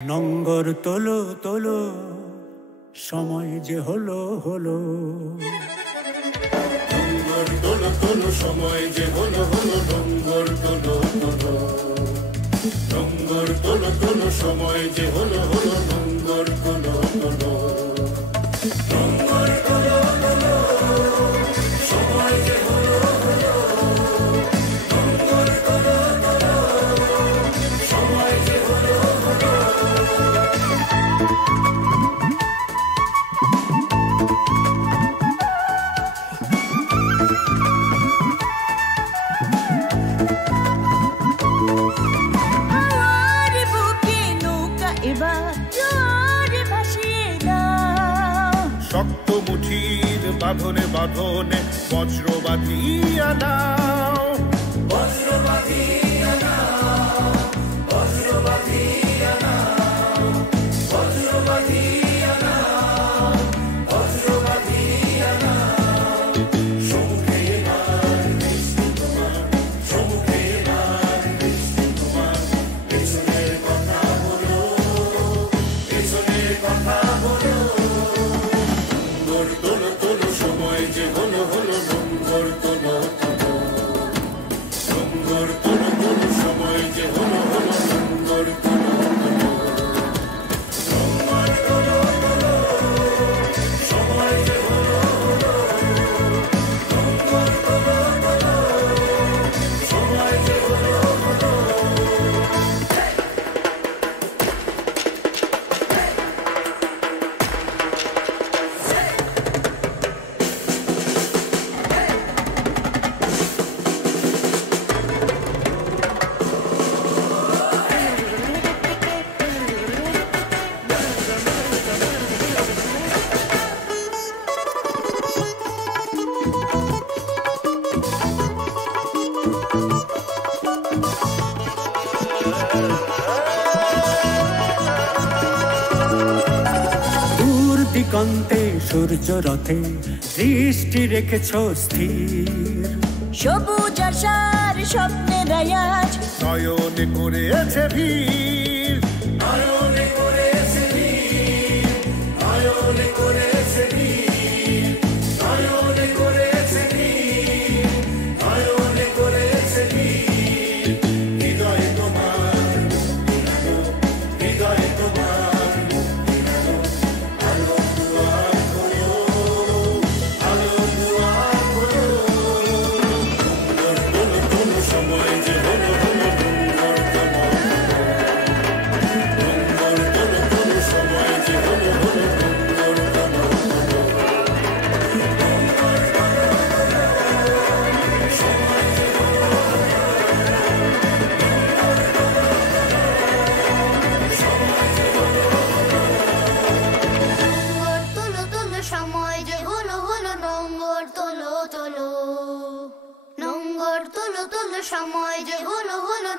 নঙ্গর তোলো তোলো, সময় যে হলো হলো। নঙ্গর তোলো তোলো, সময় যে হলো হলো। নঙ্গর তোলো তোলো, নঙ্গর তোলো তোলো, সময় যে হলো হলো। নঙ্গর তোলো তোলো, নঙ্গর তোলো তোলো, সময় যে হলো হলো। নঙ্গর তোলো তোলো, সময় যে হলো হলো। শক্ত মুঠির বাঁধনে বাঁধনে বজ্র বাঁধিয়া নাও, বজ্র বাঁধিয়া নাও, বজ্র বাঁধিয়া নাও, বজ্র বাঁধিয়া নাও, বজ্র বাঁধিয়া নাও। সম্মুখে এবার বৃষ্টি তোমার, সম্মুখে এবার বৃষ্টি তোমার। পেছনের কথা বলো, পেছনের কথা বলো। নঙ্গর তোলো তোলো, সময় যে হলো হলো। নঙ্গর তোলো তোলো, নঙ্গর তোলো তোলো, সময় যে হলো হলো। নঙ্গর তোলো তোলো, নঙ্গর তোলো তোলো, সময় যে হলো হলো। নঙ্গর তোলো তোলো, সময় যে হলো হলো। দূর দিগন্তে সূর্য রথে দৃষ্টি রেখেছ স্থির। সবুজ আশার স্বপ্নের আয়াজ নয়নে করেছে ভিড়, নয়নে করেছে ভিড়, নয়নে করেছে ভিড়, নয়নে করেছে ভিড়, নয়নে করেছে ভিড়। হৃদয়ে তোমার মিলানো, হৃদয়ে তোমার মিলানো। আলো দুয়ার খোলো, আলো দুয়ার খোলো। নঙ্গর তোলো তোলো, সময় যে হলো হলো। নঙ্গর তোলো তোলো, নঙ্গর তোলো তোলো, সময় যে হলো হলো। নঙ্গর তোলো তোলো, নঙ্গর তোলো তোলো, সময় যে হলো হলো। নঙ্গর তোলো তোলো, সময় যে হলো হলো। নঙ্গর তোলো তোলো, সময় যে হলো হলো। নঙ্গর তোলো তোলো, নঙ্গর তোলো তোলো, সময় যে হলো হলো।